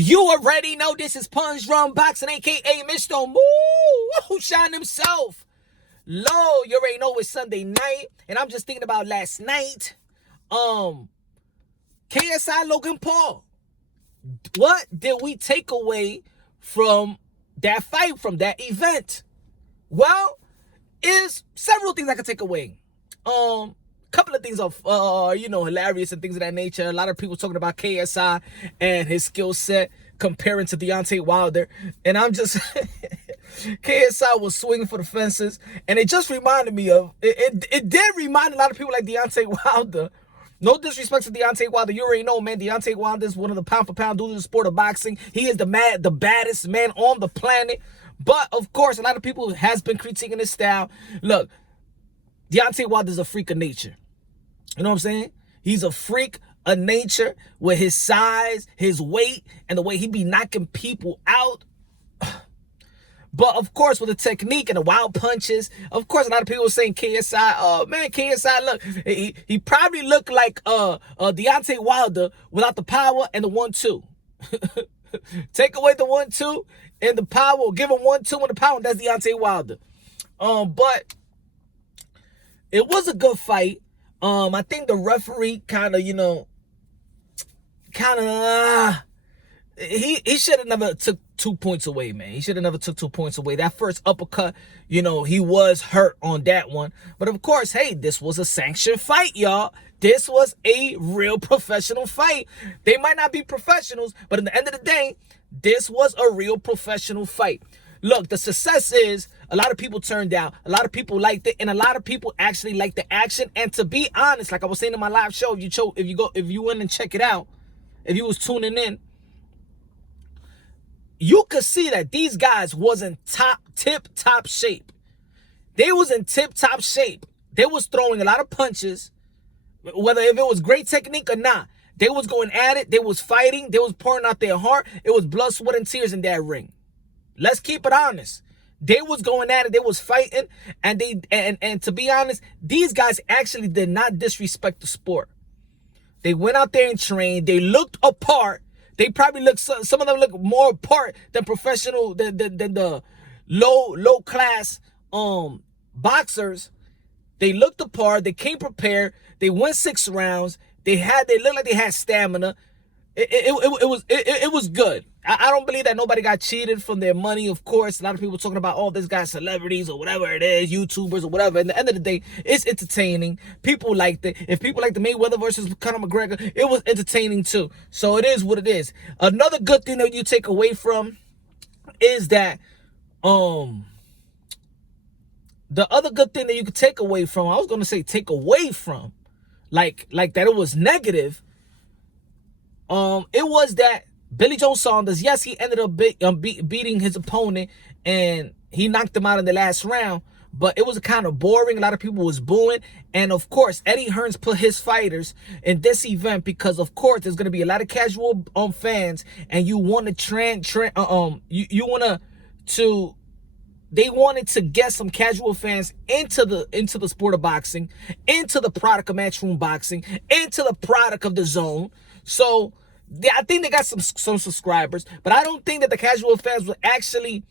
You already know this is Punch Drum Boxing, a.k.a. Mr. Moonshine himself. Lo, you already know it's Sunday night, and I'm just thinking about last night. KSI Logan Paul. What did we take away from that fight, from that event? Well, is several things I could take away. Couple of things of hilarious and things of that nature. A lot of people talking about KSI and his skill set comparing to Deontay Wilder, and I'm just KSI was swinging for the fences, and it just reminded me of it did remind a lot of people like Deontay Wilder. No disrespect to Deontay Wilder. You already know, man. Deontay Wilder is one of the pound-for-pound dudes in the sport of boxing. He is the baddest man on the planet. But, of course, a lot of people has been critiquing his style. Look, Deontay Wilder is a freak of nature. You know what I'm saying? He's a freak of nature with his size, his weight, and the way he be knocking people out. But, of course, with the technique and the wild punches, of course, a lot of people were saying KSI, oh, man, KSI, look, he probably looked like Deontay Wilder without the power and the 1-2. Take away the 1-2 and the power, give him 1-2 and the power, and that's Deontay Wilder. But it was a good fight. I think the referee he should have never took 2 points away, man. He should have never took 2 points away. That first uppercut, he was hurt on that one. But of course, hey, this was a sanctioned fight, y'all. This was a real professional fight. They might not be professionals, but at the end of the day, this was a real professional fight. Look, the success is a lot of people turned out. A lot of people liked it, and a lot of people actually liked the action. And to be honest, like I was saying in my live show, if you went and check it out, if you was tuning in, you could see that these guys was in tip-top shape. They was in tip-top shape. They was throwing a lot of punches, whether if it was great technique or not. They was going at it. They was fighting. They was pouring out their heart. It was blood, sweat, and tears in that ring. Let's keep it honest. They was going at it. They was fighting, and and to be honest, these guys actually did not disrespect the sport. They went out there and trained. They looked apart. They probably look, some of them look more apart than professional, than the low class boxers. They looked apart. They came prepared. They went 6 rounds. They looked like they had stamina. It was good. I don't believe that nobody got cheated from their money. Of course, a lot of people talking about, oh, this guy's celebrities or whatever it is, YouTubers or whatever. At the end of the day, it's entertaining. People liked it. If people like the Mayweather versus Conor McGregor, it was entertaining too. So it is what it is. Another good thing that you take away from is that the other good thing that you could take away from, I was going to say take away from, like that it was negative. It was that Billy Joe Saunders, yes, he ended up beating his opponent, and he knocked him out in the last round, but it was kind of boring. A lot of people was booing, and of course, Eddie Hearns put his fighters in this event because, of course, there's going to be a lot of casual fans, and you want to they wanted to get some casual fans into the sport of boxing, into the product of Matchroom Boxing, into the product of the Zone. So I think they got some subscribers, but I don't think that the casual fans were actually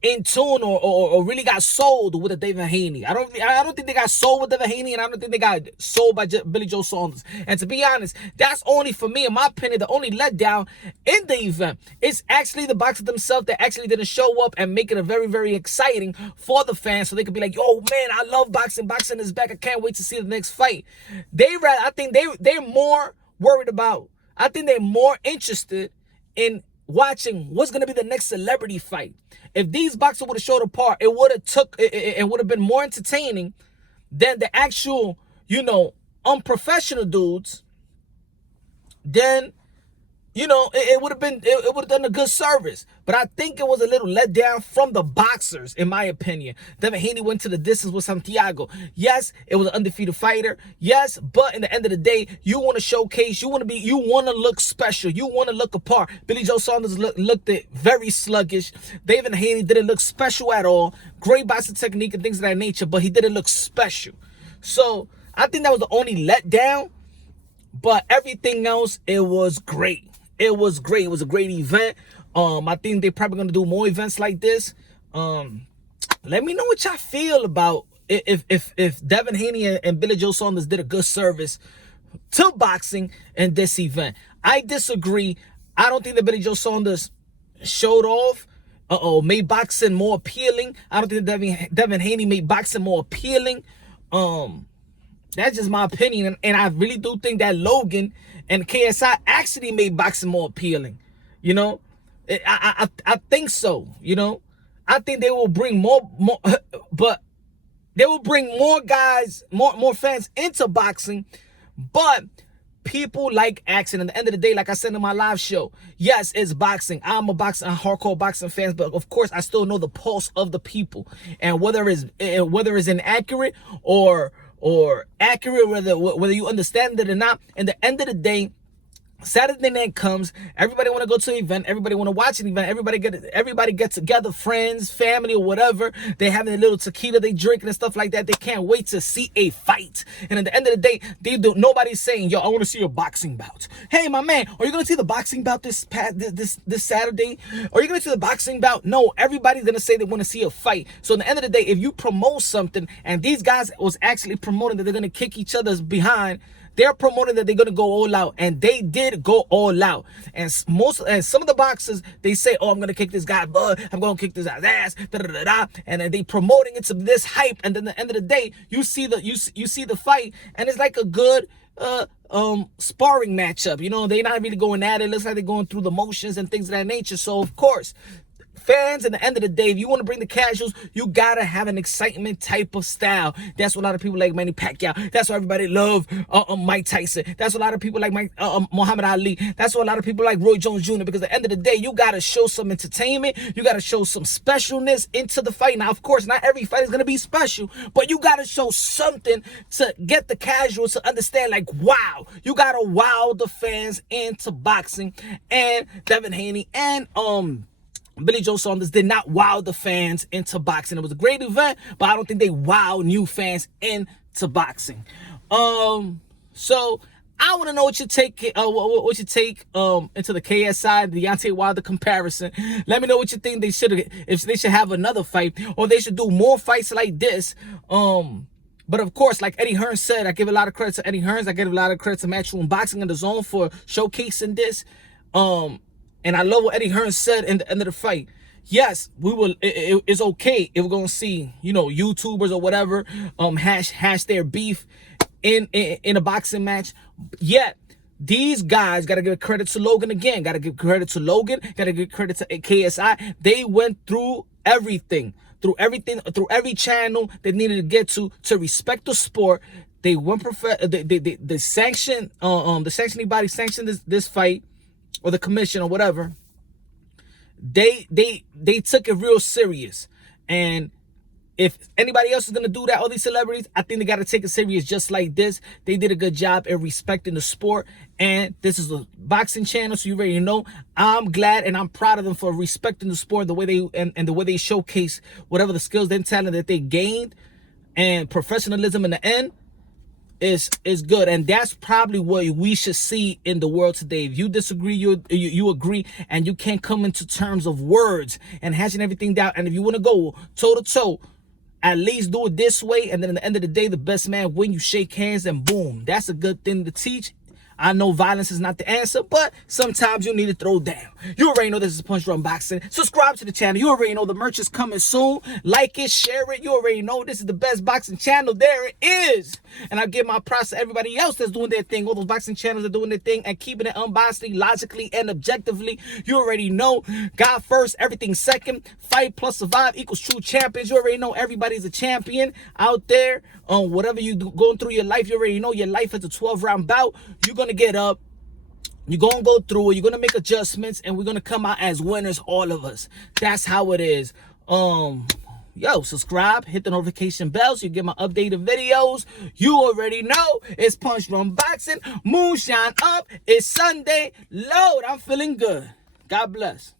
in tune or really got sold with the Devin Haney. I don't think they got sold with Devin Haney, and I don't think they got sold by Billy Joe Saunders. And to be honest, that's only, for me, in my opinion, the only letdown in the event. It's actually the boxers themselves that actually didn't show up and make it a very, very exciting for the fans, so they could be like, yo, man, I love boxing. Boxing is back. I can't wait to see the next fight. I think they're more worried about, I think they're more interested in watching what's going to be the next celebrity fight. If these boxers would have showed apart, it would have been more entertaining than the actual, unprofessional dudes. Then, it would have done a good service. But I think it was a little let down from the boxers, in my opinion. Devin Haney went to the distance with Santiago. Yes, it was an undefeated fighter. Yes, but in the end of the day, you want to showcase, you want to look special, you want to look apart. Billy Joe Saunders looked very sluggish. Devin Haney didn't look special at all. Great boxing technique and things of that nature, but he didn't look special. So I think that was the only letdown. But everything else, it was great. It was great. It was a great event. I think they're probably gonna do more events like this. Let me know what y'all feel about if Devin Haney and Billy Joe Saunders did a good service to boxing in this event. I disagree. I don't think that Billy Joe Saunders showed off. Made boxing more appealing. I don't think Devin Haney made boxing more appealing. That's just my opinion, and I really do think that Logan and KSI actually made boxing more appealing. You know, I think so. You know, I think they will bring more, but they will bring more guys, more fans into boxing. But people like action. At the end of the day, like I said in my live show, yes, it's boxing. I'm a hardcore boxing fan, but of course, I still know the pulse of the people, and whether it's inaccurate or accurate, whether you understand it or not. At the end of the day, Saturday night comes, everybody want to go to an event, everybody want to watch an event, everybody get together, friends, family, or whatever. They having a little tequila, they drinking and stuff like that. They can't wait to see a fight. And at the end of the day, nobody's saying, yo, I want to see a boxing bout. Hey, my man, are you going to see the boxing bout this Saturday? Are you going to see the boxing bout? No, everybody's going to say they want to see a fight. So at the end of the day, if you promote something, and these guys was actually promoting that they're going to kick each other's behind, they're promoting that they're going to go all out, and they did go all out. And some of the boxers, they say, oh, I'm going to kick this guy butt, I'm going to kick this guy's ass, and then they promoting it to this hype. And then at the end of the day, you see the fight, and it's like a good sparring matchup. You know, they're not really going at it. It looks like they're going through the motions and things of that nature. So of course, fans, at the end of the day, if you want to bring the casuals, you gotta have an excitement type of style. That's what a lot of people like Manny Pacquiao. That's why everybody love Mike Tyson. That's what a lot of people like Muhammad Ali. That's what a lot of people like Roy Jones Jr. Because at the end of the day, you gotta show some entertainment. You gotta show some specialness into the fight. Now, of course, not every fight is gonna be special, but you gotta show something to get the casuals to understand, like, wow, you gotta wow the fans into boxing. And Devin Haney and Billy Joe Saunders did not wow the fans into boxing. It was a great event, but I don't think they wow new fans into boxing. So I want to know what you take into the KSI Deontay Wilder comparison. Let me know what you think if they should have another fight, or they should do more fights like this. But of course, like Eddie Hearn said, I give a lot of credit to Eddie Hearn. I give a lot of credit to Matchroom Boxing and The Zone for showcasing this. And I love what Eddie Hearn said in the end of the fight. Yes, we will. It's okay if we're gonna see, you know, YouTubers or whatever hash their beef in a boxing match. Yet these guys gotta give credit to Logan again. Gotta give credit to Logan. Gotta give credit to KSI. They went through everything, through every channel they needed to get to respect the sport. They went the sanctioning body sanctioned this fight, or the commission or whatever. They took it real serious. And if anybody else is gonna do that, all these celebrities, I think they gotta take it serious just like this. They did a good job in respecting the sport. And this is a boxing channel, so you already know. I'm glad and I'm proud of them for respecting the sport, the way they and the way they showcase whatever the skills and talent that they gained, and professionalism in the end is good. And that's probably what we should see in the world today. If you disagree, you agree, and you can't come into terms of words and hashing everything down. And if you want to go toe to toe, at least do it this way. And then at the end of the day, the best man win. You shake hands and boom. That's a good thing to teach. I know violence is not the answer, but sometimes you need to throw down. You already know this is Punch Drunk Boxing. Subscribe to the channel. You already know the merch is coming soon. Like it, share it. You already know this is the best boxing channel there is. And I give my props to everybody else that's doing their thing. All those boxing channels are doing their thing and keeping it unbiasedly, logically, and objectively. You already know God first, everything second. Fight plus survive equals true champions. You already know everybody's a champion out there. Whatever you going through your life, you already know your life is a 12-round bout. You're going to get up. You're going to go through it. You're going to make adjustments. And we're going to come out as winners, all of us. That's how it is. Yo, subscribe, hit the notification bell so you get my updated videos. You already know it's Punch Drunk Boxing. Moonshine up. It's Sunday. Load. I'm feeling good. God bless.